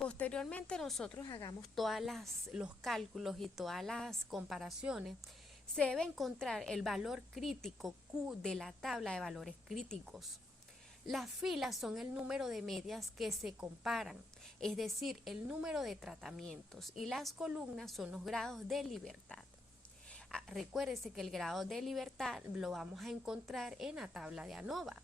Posteriormente nosotros hagamos todos los cálculos y todas las comparaciones, se debe encontrar el valor crítico Q de la tabla de valores críticos. Las filas son el número de medias que se comparan, es decir, el número de tratamientos, y las columnas son los grados de libertad. Recuérdese que el grado de libertad lo vamos a encontrar en la tabla de ANOVA.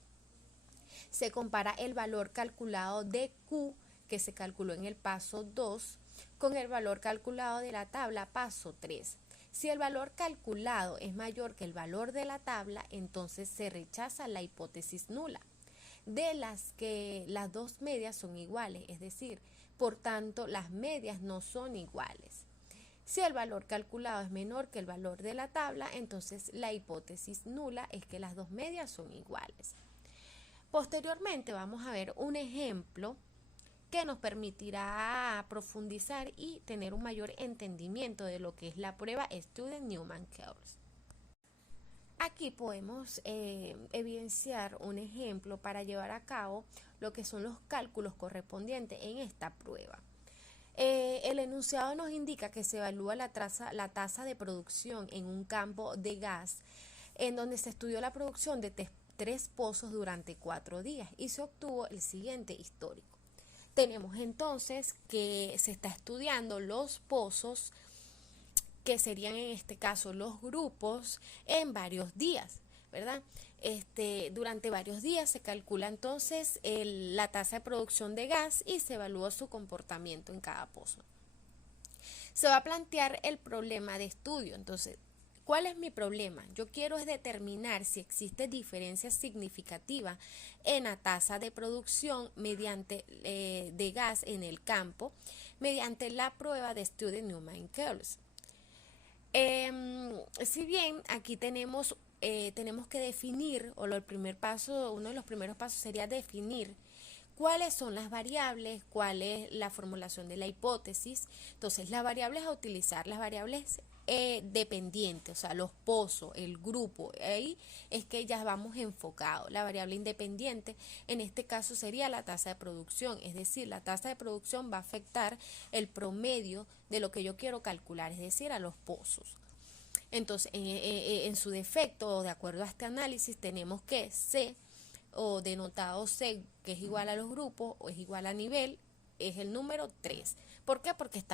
Se compara el valor calculado de Q, que se calculó en el paso 2, con el valor calculado de la tabla paso 3. Si el valor calculado es mayor que el valor de la tabla, entonces se rechaza la hipótesis nula, de las que las dos medias son iguales, es decir, por tanto, las medias no son iguales. Si el valor calculado es menor que el valor de la tabla, entonces la hipótesis nula es que las dos medias son iguales. Posteriormente vamos a ver un ejemplo que nos permitirá profundizar y tener un mayor entendimiento de lo que es la prueba Student-Newman-Kels. Aquí podemos evidenciar un ejemplo para llevar a cabo lo que son los cálculos correspondientes en esta prueba. El enunciado nos indica que se evalúa la tasa de producción en un campo de gas en donde se estudió la producción de 3 pozos durante 4 días y se obtuvo el siguiente histórico. Tenemos entonces que se está estudiando los pozos, que serían en este caso los grupos, en varios días, ¿verdad? Durante varios días se calcula entonces la tasa de producción de gas y se evalúa su comportamiento en cada pozo. Se va a plantear el problema de estudio. Entonces, ¿cuál es mi problema? Yo quiero es determinar si existe diferencia significativa en la tasa de producción mediante de gas en el campo mediante la prueba de Student-Newman-Kels. Si bien aquí tenemos que definir, o el primer paso, uno de los primeros pasos sería definir cuáles son las variables, cuál es la formulación de la hipótesis. Entonces, las variables a utilizar, las variables dependientes, o sea, los pozos, el grupo, ahí es que ya vamos enfocados. La variable independiente, en este caso, sería la tasa de producción, es decir, la tasa de producción va a afectar el promedio de lo que yo quiero calcular, es decir, a los pozos. Entonces, en su defecto, o de acuerdo a este análisis, tenemos que C, o denotado C, que es igual a los grupos, o es igual a nivel, es el número 3. ¿Por qué? Porque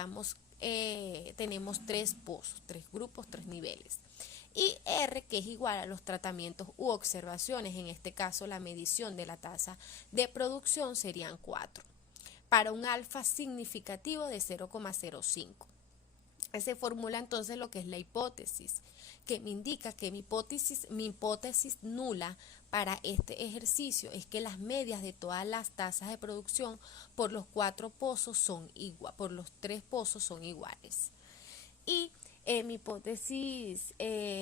tenemos 3 pozos, 3 grupos, 3 niveles. Y R, que es igual a los tratamientos u observaciones, en este caso la medición de la tasa de producción serían 4, para un alfa significativo de 0,05. Se formula entonces lo que es la hipótesis, que me indica que mi hipótesis nula para este ejercicio es que las medias de todas las tasas de producción por los 4 pozos son iguales, por los 3 pozos son iguales. Y mi hipótesis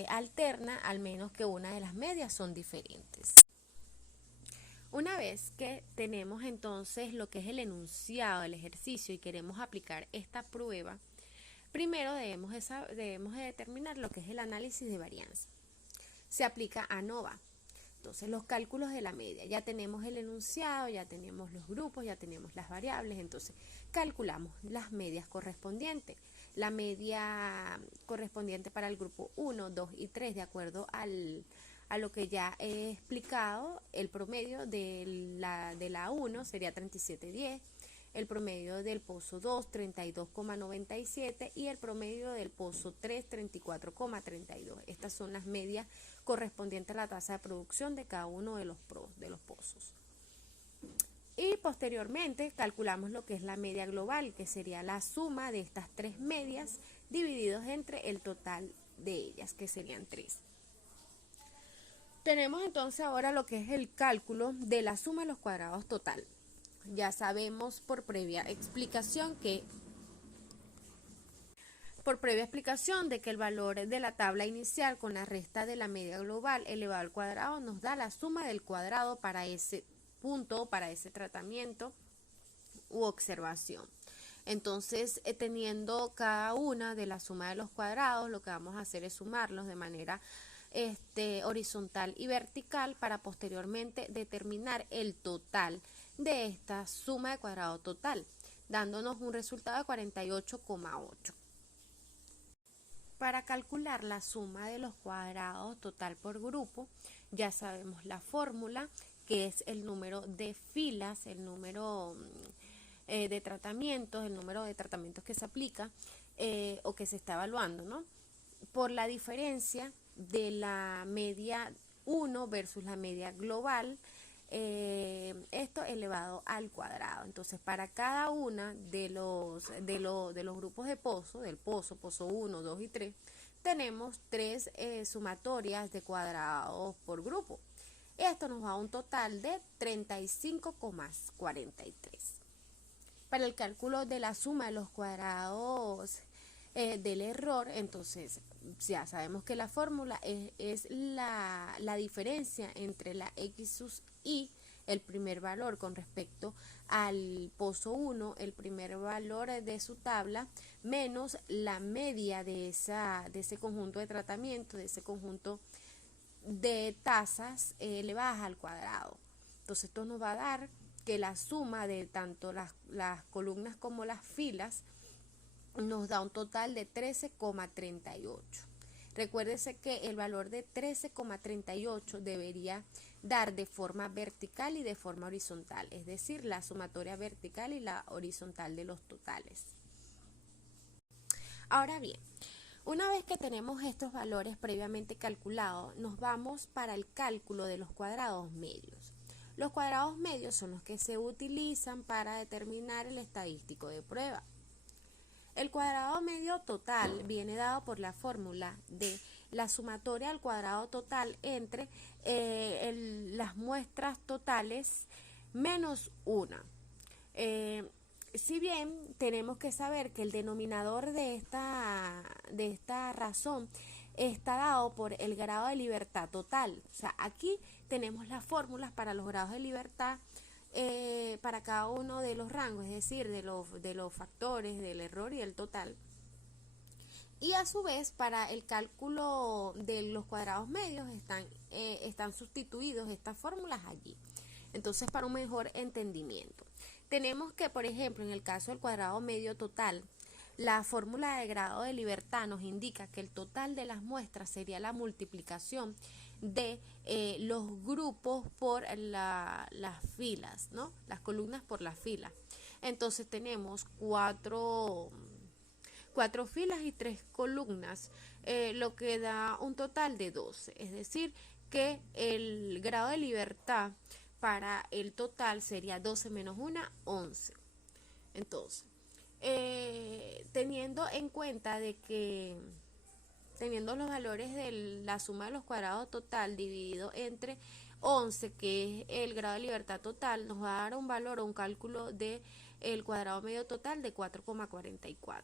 alterna, al menos que una de las medias son diferentes. Una vez que tenemos entonces lo que es el enunciado del ejercicio y queremos aplicar esta prueba, primero debemos de determinar lo que es el análisis de varianza. Se aplica ANOVA. Entonces, los cálculos de la media. Ya tenemos el enunciado, ya tenemos los grupos, ya tenemos las variables. Entonces, calculamos las medias correspondientes. La media correspondiente para el grupo 1, 2 y 3, de acuerdo a lo que ya he explicado, el promedio de la 1 sería 37,10. El promedio del pozo 2, 32,97 y el promedio del pozo 3, 34,32. Estas son las medias correspondientes a la tasa de producción de cada uno de los pozos. Y posteriormente calculamos lo que es la media global, que sería la suma de estas 3 medias divididos entre el total de ellas, que serían 3. Tenemos entonces ahora lo que es el cálculo de la suma de los cuadrados total. Ya sabemos por previa explicación de que el valor de la tabla inicial con la resta de la media global elevado al cuadrado nos da la suma del cuadrado para ese punto, para ese tratamiento u observación. Entonces, teniendo cada una de la suma de los cuadrados, lo que vamos a hacer es sumarlos de manera horizontal y vertical para posteriormente determinar el total de esta suma de cuadrado total. dándonos un resultado de 48,8. Para calcular la suma de los cuadrados total por grupo, ya sabemos la fórmula, que es el número de filas, el número de tratamientos, el número de tratamientos que se aplica o que se está evaluando, ¿no? Por la diferencia de la media 1 versus la media global, esto elevado al cuadrado. Entonces, para cada una de los grupos de pozo, del pozo 1, 2 y 3, tenemos tres sumatorias de cuadrados por grupo. Esto nos da un total de 35,43. Para el cálculo de la suma de los cuadrados del error, entonces ya sabemos que la fórmula es la diferencia entre la x sub i, el primer valor con respecto al pozo 1, el primer valor de su tabla, menos la media de ese conjunto de tratamiento, de ese conjunto de tasas elevadas al cuadrado. Entonces esto nos va a dar que la suma de tanto las columnas como las filas nos da un total de 13,38. Recuérdese que el valor de 13,38 debería dar de forma vertical y de forma horizontal, es decir, la sumatoria vertical y la horizontal de los totales. Ahora bien, una vez que tenemos estos valores previamente calculados, nos vamos para el cálculo de los cuadrados medios. Los cuadrados medios son los que se utilizan para determinar el estadístico de prueba. El cuadrado medio total viene dado por la fórmula de la sumatoria al cuadrado total entre las muestras totales menos una. Si bien tenemos que saber que el denominador de esta razón está dado por el grado de libertad total. O sea, aquí tenemos las fórmulas para los grados de libertad para cada uno de los rangos, es decir, de los factores del error y el total. Y a su vez, para el cálculo de los cuadrados medios están sustituidos estas fórmulas allí. Entonces, para un mejor entendimiento, tenemos que, por ejemplo, en el caso del cuadrado medio total, la fórmula de grado de libertad nos indica que el total de las muestras sería la multiplicación de los grupos por las filas, ¿no? Las columnas por las filas. Entonces tenemos cuatro filas y 3 columnas, lo que da un total de 12. Es decir, que el grado de libertad para el total sería 12 menos 1, 11. Entonces, teniendo en cuenta de que teniendo los valores de la suma de los cuadrados total dividido entre 11, que es el grado de libertad total, nos va a dar un valor o un cálculo de el cuadrado medio total de 4,44.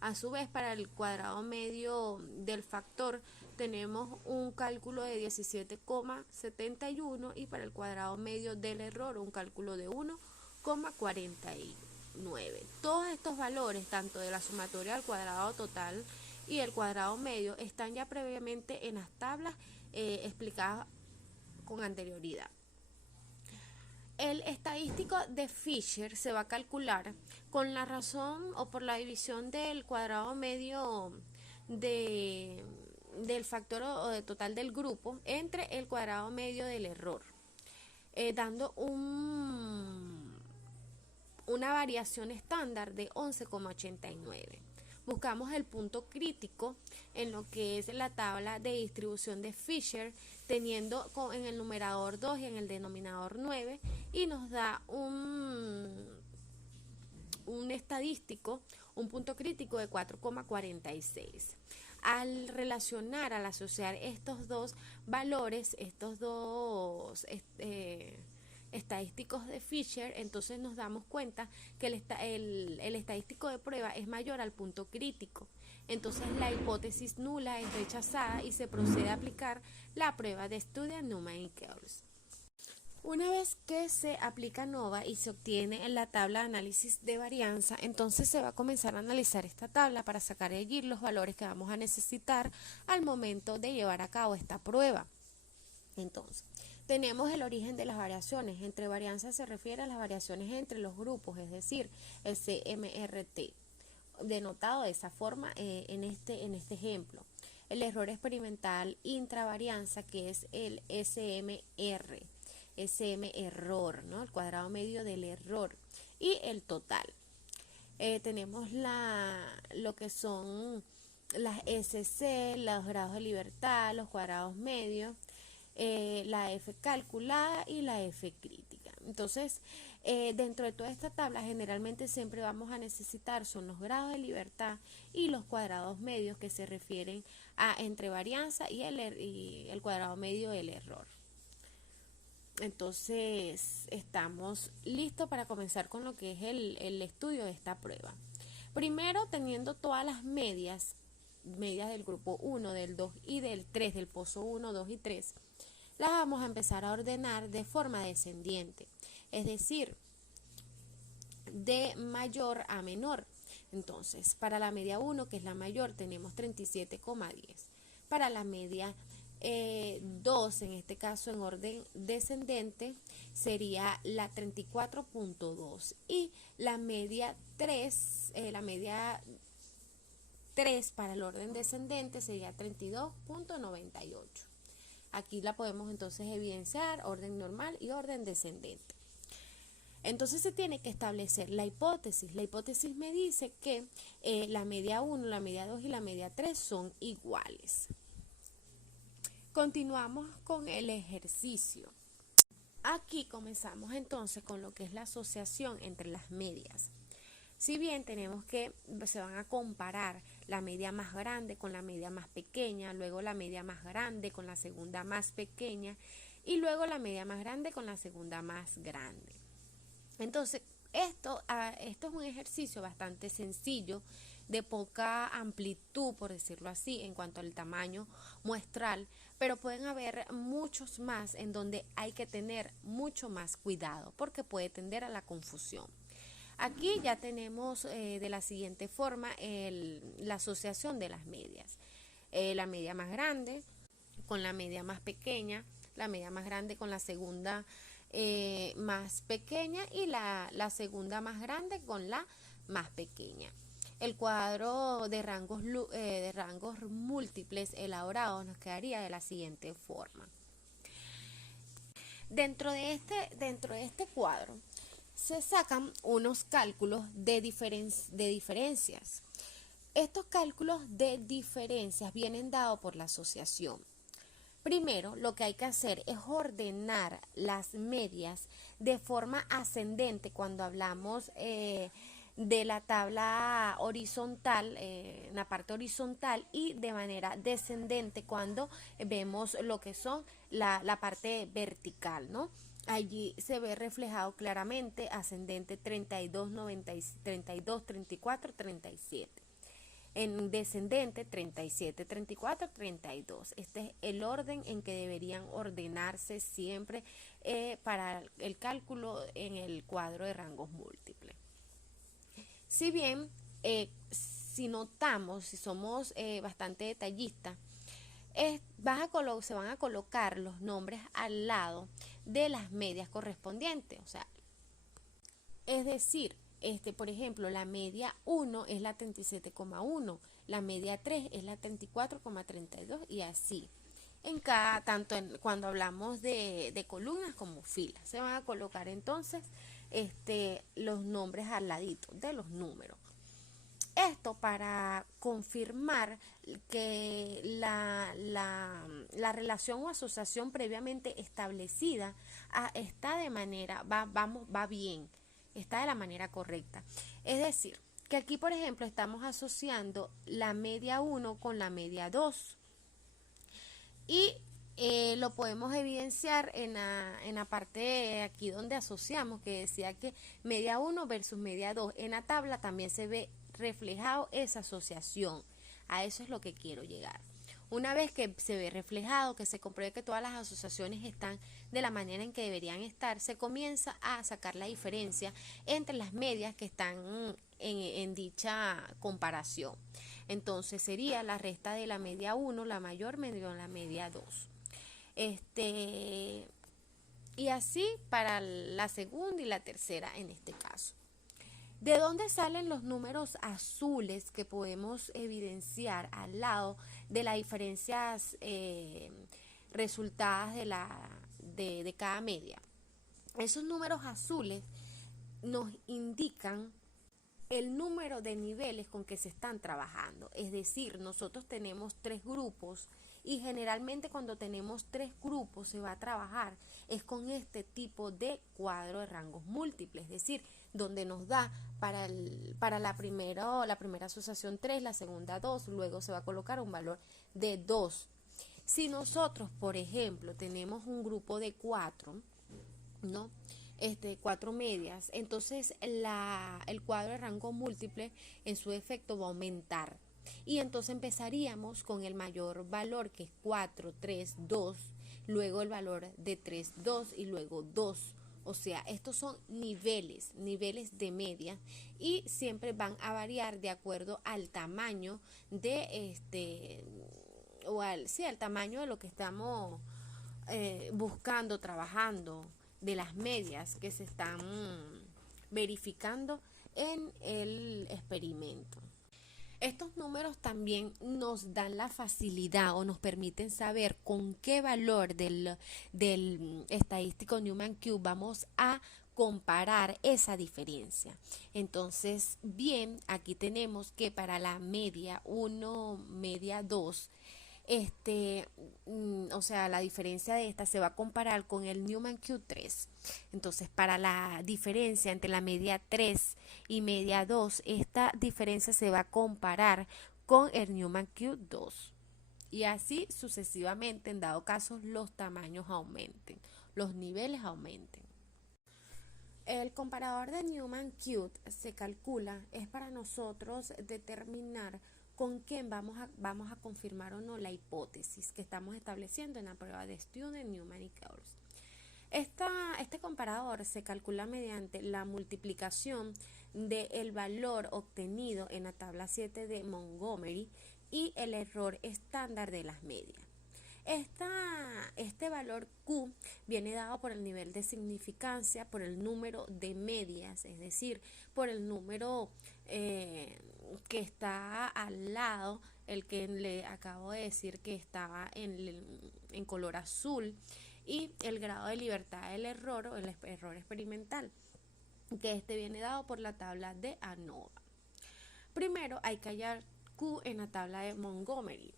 A su vez, para el cuadrado medio del factor tenemos un cálculo de 17,71 y para el cuadrado medio del error un cálculo de 1,49. Todos estos valores, tanto de la sumatoria del cuadrado total y el cuadrado medio, están ya previamente en las tablas explicadas con anterioridad. El estadístico de Fisher se va a calcular con la razón o por la división del cuadrado medio del factor o de total del grupo entre el cuadrado medio del error, dando una variación estándar de 11,89. Buscamos el punto crítico en lo que es la tabla de distribución de Fisher, teniendo en el numerador 2 y en el denominador 9, y nos da un estadístico, un punto crítico de 4,46. Al relacionar, al asociar estos dos valores, estos dos estadísticos de Fisher, entonces nos damos cuenta que el estadístico de prueba es mayor al punto crítico. Entonces la hipótesis nula es rechazada y se procede a aplicar la prueba de Student-Newman-Nichols. Una vez que se aplica NOVA y se obtiene la tabla de análisis de varianza, entonces se va a comenzar a analizar esta tabla para sacar de allí los valores que vamos a necesitar al momento de llevar a cabo esta prueba. Entonces, Tenemos el origen de las variaciones. Entre varianza se refiere a las variaciones entre los grupos, es decir, el CMRT, denotado de esa forma en este ejemplo. El error experimental intravarianza, que es el SMR, SM error, ¿no? El cuadrado medio del error, y el total. Tenemos lo que son las SC, los grados de libertad, los cuadrados medios, la F calculada y la F crítica. Entonces, dentro de toda esta tabla generalmente siempre vamos a necesitar son los grados de libertad y los cuadrados medios, que se refieren a entre varianza y el cuadrado medio del error. Entonces, estamos listos para comenzar con lo que es el estudio de esta prueba. Primero, teniendo todas las medias del grupo 1, del 2 y del 3, del pozo 1, 2 y 3, las vamos a empezar a ordenar de forma descendiente, es decir, de mayor a menor. Entonces, para la media 1, que es la mayor, tenemos 37,10. Para la media 2, en este caso en orden descendente, sería la 34,2. Y la media 3, para el orden descendente sería 32,98. Aquí la podemos entonces evidenciar, orden normal y orden descendente. Entonces se tiene que establecer la hipótesis. La hipótesis me dice que la media 1, la media 2 y la media 3 son iguales. Continuamos con el ejercicio. Aquí comenzamos entonces con lo que es la asociación entre las medias. Si bien tenemos que se van a comparar la media más grande con la media más pequeña, luego la media más grande con la segunda más pequeña y luego la media más grande con la segunda más grande. Entonces, esto es un ejercicio bastante sencillo, de poca amplitud, por decirlo así, en cuanto al tamaño muestral, pero pueden haber muchos más en donde hay que tener mucho más cuidado, porque puede tender a la confusión. Aquí ya tenemos de la siguiente forma la asociación de las medias. La media más grande con la media más pequeña, la media más grande con la segunda más pequeña y la segunda más grande con la más pequeña. El cuadro de rangos múltiples elaborados nos quedaría de la siguiente forma. Dentro de este cuadro se sacan unos cálculos de diferencias. Estos cálculos de diferencias vienen dados por la asociación. Primero, lo que hay que hacer es ordenar las medias de forma ascendente cuando hablamos de la tabla horizontal, en la parte horizontal, y de manera descendente cuando vemos lo que son la parte vertical, ¿no? Allí se ve reflejado claramente ascendente 32, 90, 32, 34, 37. En descendente 37, 34, 32. Este es el orden en que deberían ordenarse siempre para el cálculo en el cuadro de rangos múltiples. Si bien, si notamos, si somos bastante detallistas, se van a colocar los nombres al lado de las medias correspondientes. O sea, es decir, por ejemplo, la media 1 es la 37,1, la media 3 es la 34,32 y así. Cuando hablamos de columnas como filas, se van a colocar entonces los nombres al ladito de los números. Esto para confirmar que la relación o asociación previamente establecida está de manera, va bien, está de la manera correcta. Es decir, que aquí, por ejemplo, estamos asociando la media 1 con la media 2. Y lo podemos evidenciar en la parte aquí donde asociamos, que decía que media 1 versus media 2. En la tabla también se ve reflejado esa asociación. A eso es lo que quiero llegar. Una vez que se ve reflejado, que se compruebe que todas las asociaciones están de la manera en que deberían estar, se comienza a sacar la diferencia entre las medias que están en dicha comparación. Entonces sería la resta de la media 1, la mayor, medio la media 2. Y así para la segunda y la tercera en este caso. ¿De dónde salen los números azules que podemos evidenciar al lado de las diferencias resultadas de cada media? Esos números azules nos indican el número de niveles con que se están trabajando. Es decir, nosotros tenemos 3 grupos y generalmente cuando tenemos 3 grupos se va a trabajar es con este tipo de cuadro de rangos múltiples, es decir, donde nos da para la primera asociación 3, la segunda 2, luego se va a colocar un valor de 2. Si nosotros, por ejemplo, tenemos un grupo de 4, ¿no? 4 medias, entonces el cuadro de rango múltiple en su efecto va a aumentar. Y entonces empezaríamos con el mayor valor que es 4, 3, 2, luego el valor de 3, 2 y luego 2. O sea, estos son niveles de media y siempre van a variar de acuerdo al tamaño de al tamaño de lo que estamos buscando, trabajando, de las medias que se están verificando en el experimento. Estos números también nos dan la facilidad o nos permiten saber con qué valor del estadístico Newman-Q vamos a comparar esa diferencia. Entonces, bien, aquí tenemos que para la media 1, media 2, o sea, la diferencia de esta se va a comparar con el Newman Q3. Entonces, para la diferencia entre la media 3 y media 2, esta diferencia se va a comparar con el Newman Q2. Y así sucesivamente, en dado caso, los tamaños aumenten, los niveles aumenten. El comparador de Newman-Q se calcula, es para nosotros determinar con quién vamos a confirmar o no la hipótesis que estamos estableciendo en la prueba de Student, Newman y Course. Este comparador se calcula mediante la multiplicación del valor obtenido en la tabla 7 de Montgomery y el error estándar de las medias. Este valor Q viene dado por el nivel de significancia, por el número de medias, es decir, por el número que está al lado, el que le acabo de decir que estaba en color azul, y el grado de libertad del error o el error experimental, que viene dado por la tabla de ANOVA. Primero hay que hallar Q en la tabla de Montgomery.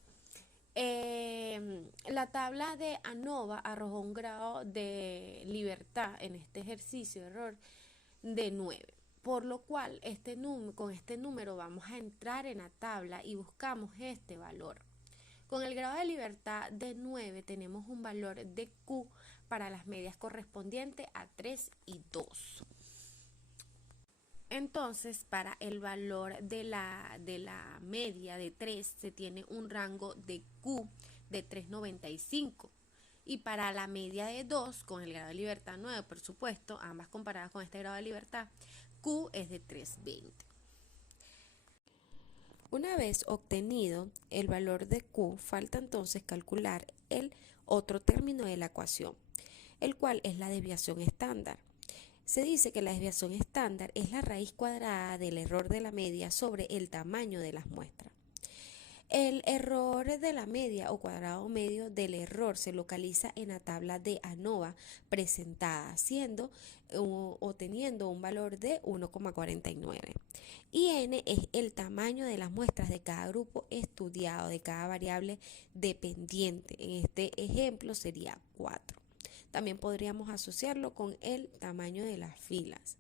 La tabla de ANOVA arrojó un grado de libertad en este ejercicio de error de 9, por lo cual con este número vamos a entrar en la tabla y buscamos este valor. Con el grado de libertad de 9 tenemos un valor de Q para las medias correspondientes a 3 y 2. Entonces, para el valor de la media de 3 se tiene un rango de Q de 3,95. Y para la media de 2, con el grado de libertad 9, por supuesto, ambas comparadas con este grado de libertad, Q es de 3,20. Una vez obtenido el valor de Q, falta entonces calcular el otro término de la ecuación, el cual es la desviación estándar. Se dice que la desviación estándar es la raíz cuadrada del error de la media sobre el tamaño de las muestras. El error de la media o cuadrado medio del error se localiza en la tabla de ANOVA presentada, siendo o teniendo un valor de 1,49. Y n es el tamaño de las muestras de cada grupo estudiado, de cada variable dependiente. En este ejemplo sería 4. También podríamos asociarlo con el tamaño de las filas,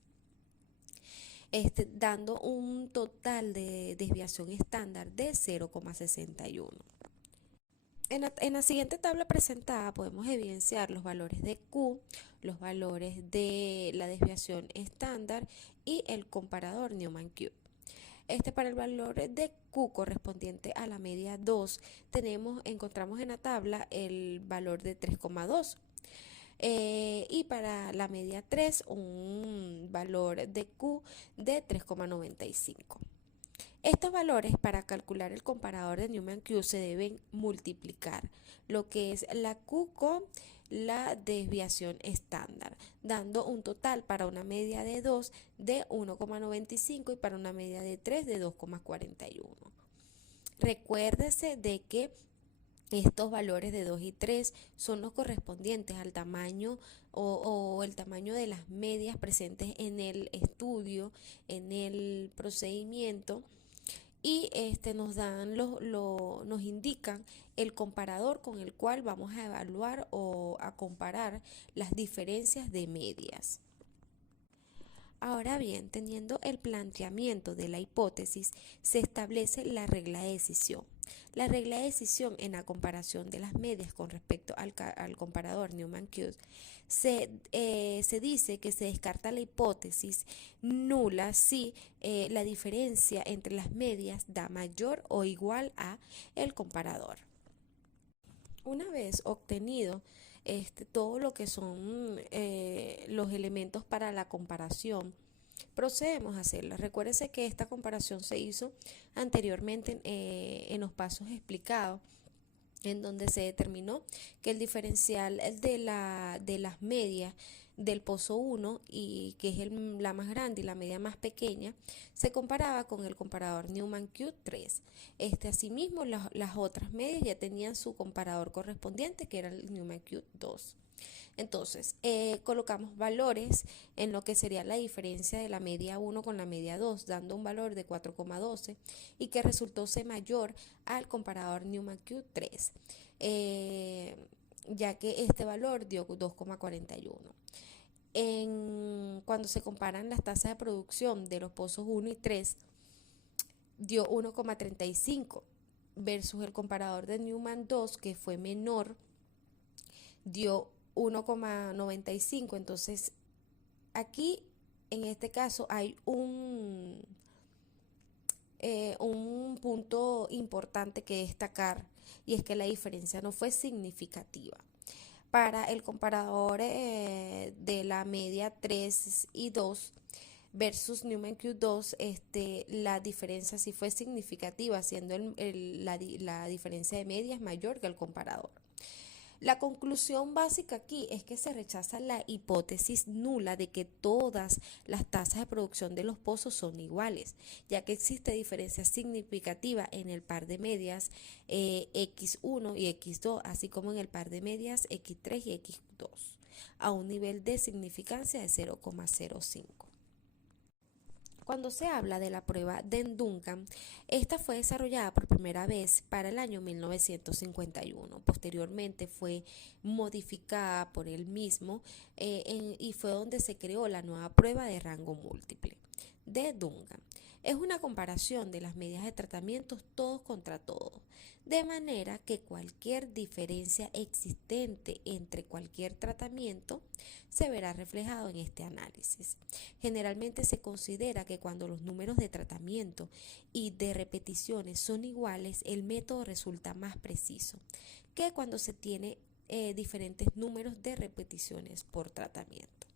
dando un total de desviación estándar de 0,61. En la siguiente tabla presentada podemos evidenciar los valores de Q, los valores de la desviación estándar y el comparador Newman-Q. Para el valor de Q correspondiente a la media 2, encontramos en la tabla el valor de 3,2. Y para la media 3 un valor de Q de 3,95. Estos valores para calcular el comparador de Newman-Q se deben multiplicar, lo que es la Q con la desviación estándar, dando un total para una media de 2 de 1,95 y para una media de 3 de 2,41. Recuérdese de que estos valores de 2 y 3 son los correspondientes al tamaño o el tamaño de las medias presentes en el estudio, en el procedimiento, y nos indican el comparador con el cual vamos a evaluar o a comparar las diferencias de medias. Ahora bien, teniendo el planteamiento de la hipótesis, se establece la regla de decisión. La regla de decisión en la comparación de las medias con respecto al comparador Newman-Qt se dice que se descarta la hipótesis nula si la diferencia entre las medias da mayor o igual a el comparador. Una vez obtenido todo lo que son los elementos para la comparación, procedemos a hacerla. Recuérdese que esta comparación se hizo anteriormente en los pasos explicados, en donde se determinó que el diferencial de las medias del pozo 1, y que es la más grande y la media más pequeña, se comparaba con el comparador Newman-Qt 3. Asimismo, las otras medias ya tenían su comparador correspondiente, que era el Newman-Qt 2. Entonces, colocamos valores en lo que sería la diferencia de la media 1 con la media 2, dando un valor de 4,12 y que resultó ser mayor al comparador Newman-Qt 3, ya que este valor dio 2,41. Cuando se comparan las tasas de producción de los pozos 1 y 3, dio 1,35 versus el comparador de Newman 2, que fue menor, dio 1,95. Entonces, aquí en este caso hay un punto importante que destacar, y es que la diferencia no fue significativa. Para el comparador de la media 3 y 2 versus Newman-Qt 2, la diferencia sí fue significativa, siendo la diferencia de medias mayor que el comparador. La conclusión básica aquí es que se rechaza la hipótesis nula de que todas las tasas de producción de los pozos son iguales, ya que existe diferencia significativa en el par de medias X1 y X2, así como en el par de medias X3 y X2, a un nivel de significancia de 0,05. Cuando se habla de la prueba de Duncan, esta fue desarrollada por primera vez para el año 1951. Posteriormente fue modificada por él mismo y fue donde se creó la nueva prueba de rango múltiple de Duncan. Es una comparación de las medidas de tratamientos todos contra todos, de manera que cualquier diferencia existente entre cualquier tratamiento se verá reflejado en este análisis. Generalmente se considera que cuando los números de tratamiento y de repeticiones son iguales, el método resulta más preciso que cuando se tiene diferentes números de repeticiones por tratamiento.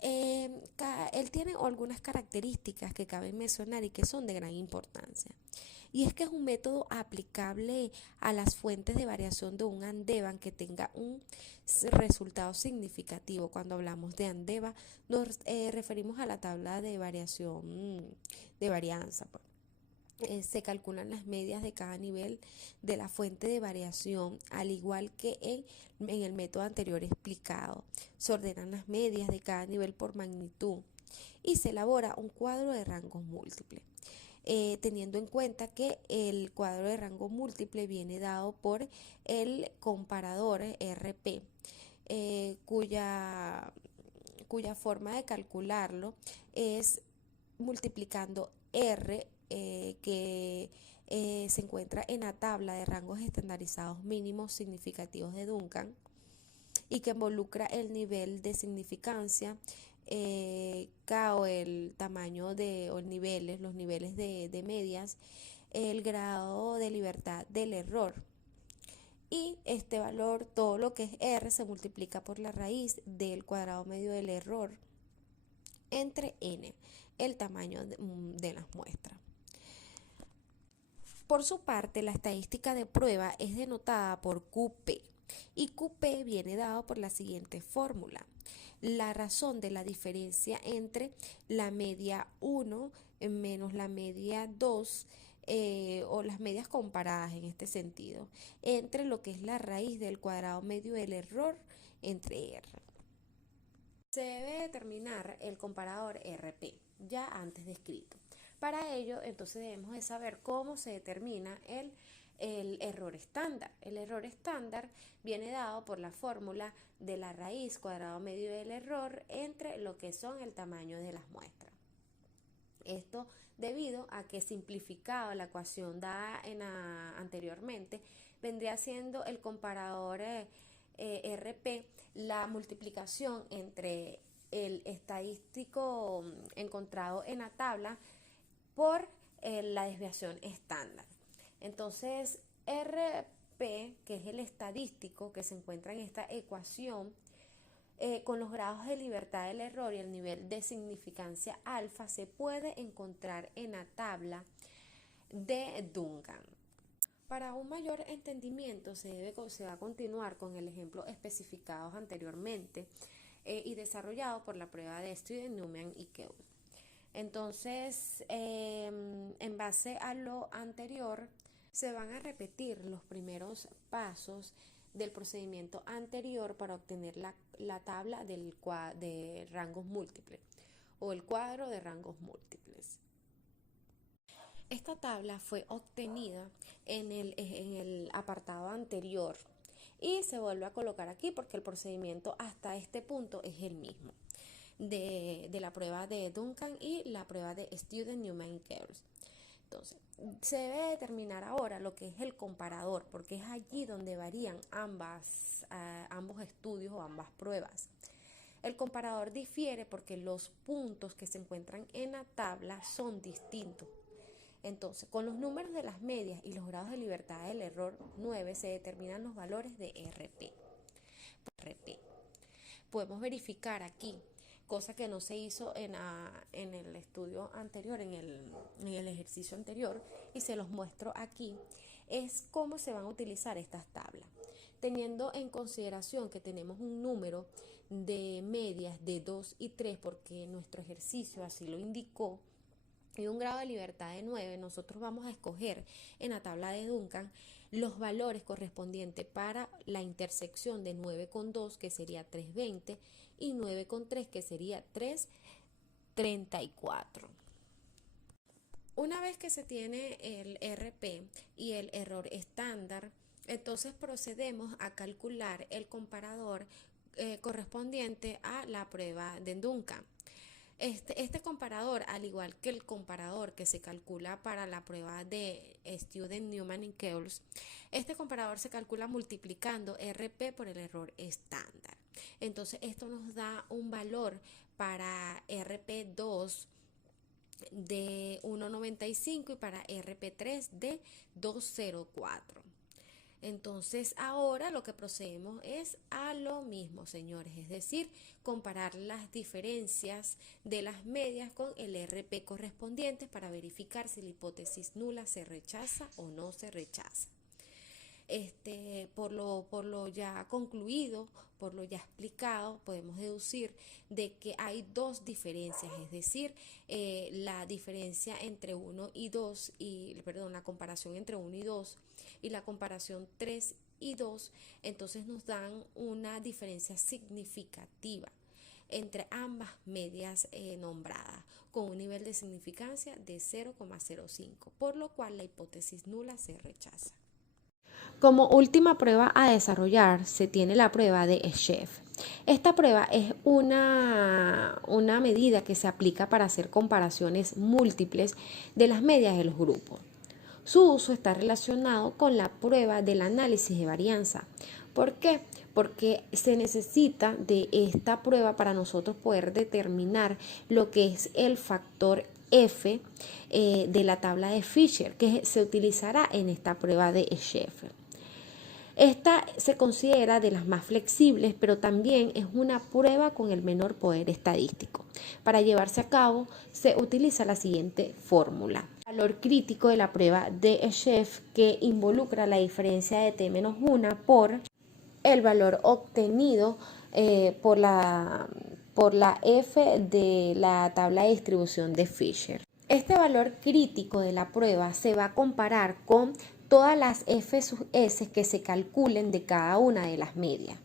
Él tiene algunas características que cabe mencionar y que son de gran importancia. Y es que es un método aplicable a las fuentes de variación de un ANDEVA que tenga un resultado significativo. Cuando hablamos de ANDEVA nos referimos a la tabla de variación de varianza. Se calculan las medias de cada nivel de la fuente de variación, al igual que en el método anterior explicado. Se ordenan las medias de cada nivel por magnitud y se elabora un cuadro de rangos múltiples, teniendo en cuenta que el cuadro de rango múltiple viene dado por el comparador RP, cuya forma de calcularlo es multiplicando R, que se encuentra en la tabla de rangos estandarizados mínimos significativos de Duncan, y que involucra el nivel de significancia, K, o el tamaño o los niveles de medias, el grado de libertad del error. Y este valor, todo lo que es R, se multiplica por la raíz del cuadrado medio del error entre N, el tamaño de las muestras. Por su parte, la estadística de prueba es denotada por QP. Y QP viene dado por la siguiente fórmula. La razón de la diferencia entre la media 1 menos la media 2 o las medias comparadas en este sentido, entre lo que es la raíz del cuadrado medio del error entre R. Se debe determinar el comparador RP, ya antes descrito. Para ello, entonces debemos de saber cómo se determina el error estándar. El error estándar viene dado por la fórmula de la raíz cuadrado medio del error entre lo que son el tamaño de las muestras. Esto debido a que simplificado la ecuación dada anteriormente, vendría siendo el comparador RP la multiplicación entre el estadístico encontrado en la tabla por la desviación estándar. Entonces, RP, que es el estadístico que se encuentra en esta ecuación, con los grados de libertad del error y el nivel de significancia alfa, se puede encontrar en la tabla de Duncan. Para un mayor entendimiento se va a continuar con el ejemplo especificado anteriormente y desarrollado por la prueba de Student, Newman y Keul. Entonces, en base a lo anterior, se van a repetir los primeros pasos del procedimiento anterior para obtener la tabla de rangos múltiples o el cuadro de rangos múltiples. Esta tabla fue obtenida en el apartado anterior y se vuelve a colocar aquí porque el procedimiento hasta este punto es el mismo de la prueba de Duncan y la prueba de Student, Newman y Keul. Entonces, se debe determinar ahora lo que es el comparador, porque es allí donde varían ambos estudios o ambas pruebas. El comparador difiere porque los puntos que se encuentran en la tabla son distintos. Entonces, con los números de las medias y los grados de libertad del error 9 se determinan los valores de RP. Podemos verificar aquí, cosa que no se hizo en el estudio anterior, en el ejercicio anterior, y se los muestro aquí, es cómo se van a utilizar estas tablas. Teniendo en consideración que tenemos un número de medias de 2 y 3, porque nuestro ejercicio así lo indicó, y un grado de libertad de 9, nosotros vamos a escoger en la tabla de Duncan los valores correspondientes para la intersección de 9 con 2, que sería 320, y 9 con 3, que sería 334. Una vez que se tiene el RP y el error estándar, entonces procedemos a calcular el comparador correspondiente a la prueba de Duncan. Este comparador, al igual que el comparador que se calcula para la prueba de Student, Newman y Keul, este comparador se calcula multiplicando RP por el error estándar. Entonces, esto nos da un valor para RP2 de 1.95 y para RP3 de 2.04. Entonces ahora lo que procedemos es a lo mismo, señores, es decir, comparar las diferencias de las medias con el RP correspondientes para verificar si la hipótesis nula se rechaza o no se rechaza. Por lo ya concluido, por lo ya explicado, podemos deducir de que hay dos diferencias, es decir, la diferencia entre 1 y 2, la comparación entre 1 y 2 y la comparación 3 y 2, entonces nos dan una diferencia significativa entre ambas medias nombradas, con un nivel de significancia de 0,05, por lo cual la hipótesis nula se rechaza. Como última prueba a desarrollar, se tiene la prueba de Esheff. Esta prueba es una medida que se aplica para hacer comparaciones múltiples de las medias de los grupos. Su uso está relacionado con la prueba del análisis de varianza. ¿Por qué? Porque se necesita de esta prueba para nosotros poder determinar lo que es el factor F de la tabla de Fisher, que se utilizará en esta prueba de Esheff. Esta se considera de las más flexibles, pero también es una prueba con el menor poder estadístico. Para llevarse a cabo, se utiliza la siguiente fórmula. Valor crítico de la prueba de Esheff, que involucra la diferencia de t-1 por el valor obtenido por la F de la tabla de distribución de Fisher. Este valor crítico de la prueba se va a comparar con todas las F sub S que se calculen de cada una de las medias.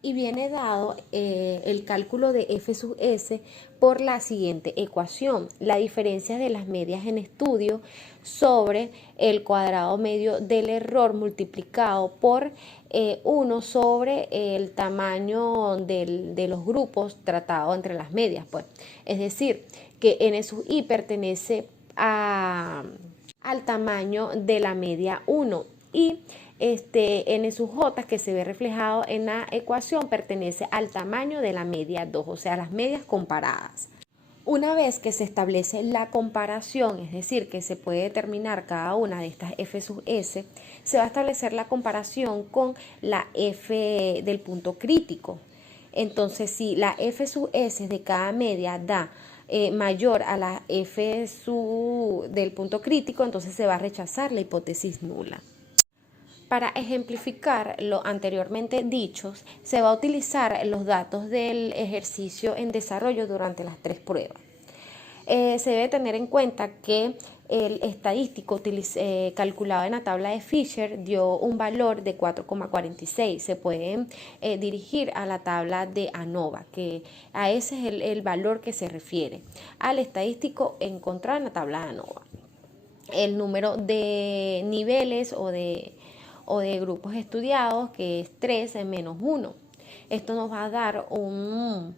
Y viene dado el cálculo de F sub S por la siguiente ecuación: la diferencia de las medias en estudio sobre el cuadrado medio del error multiplicado por 1 sobre el tamaño de los grupos tratados entre las medias, pues. Es decir, que N sub I pertenece al tamaño de la media 1 y N sub J, que se ve reflejado en la ecuación, pertenece al tamaño de la media 2, o sea, las medias comparadas. Una vez que se establece la comparación, es decir, que se puede determinar cada una de estas F sub S, se va a establecer la comparación con la F del punto crítico. Entonces, si la F sub S de cada media da mayor a la F sub del punto crítico, entonces se va a rechazar la hipótesis nula. Para ejemplificar lo anteriormente dicho, se va a utilizar los datos del ejercicio en desarrollo durante las 3 pruebas. Se debe tener en cuenta que el estadístico calculado en la tabla de Fisher dio un valor de 4,46. Se puede dirigir a la tabla de ANOVA, que a ese es el valor que se refiere al estadístico encontrado en la tabla de ANOVA. El número de niveles o de grupos estudiados, que es 3 menos 1. Esto nos va a dar un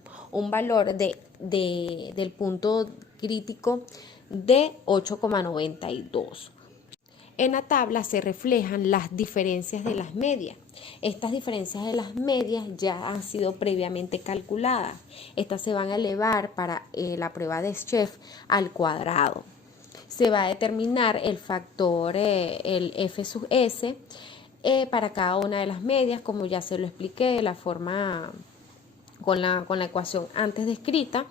valor del punto crítico de 8,92. En la tabla se reflejan las diferencias de las medias. Estas diferencias de las medias ya han sido previamente calculadas. Estas se van a elevar para la prueba de Scheff al cuadrado. Se va a determinar el factor, el F sub S, para cada una de las medias, como ya se lo expliqué de la forma con la ecuación antes descrita,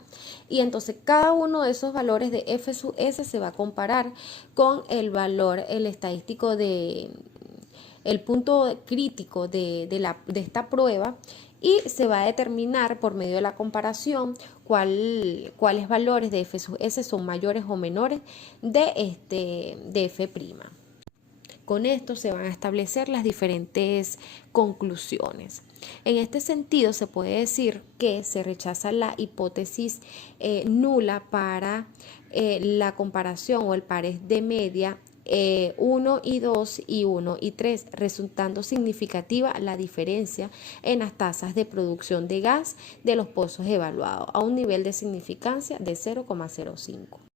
y entonces cada uno de esos valores de F sub S se va a comparar con el valor, el estadístico el punto crítico de esta prueba, y se va a determinar por medio de la comparación cuáles valores de F sub S son mayores o menores de F'. Con esto se van a establecer las diferentes conclusiones. En este sentido, se puede decir que se rechaza la hipótesis nula para la comparación o el pares de media 1 y 2 y 1 y 3, resultando significativa la diferencia en las tasas de producción de gas de los pozos evaluados a un nivel de significancia de 0,05.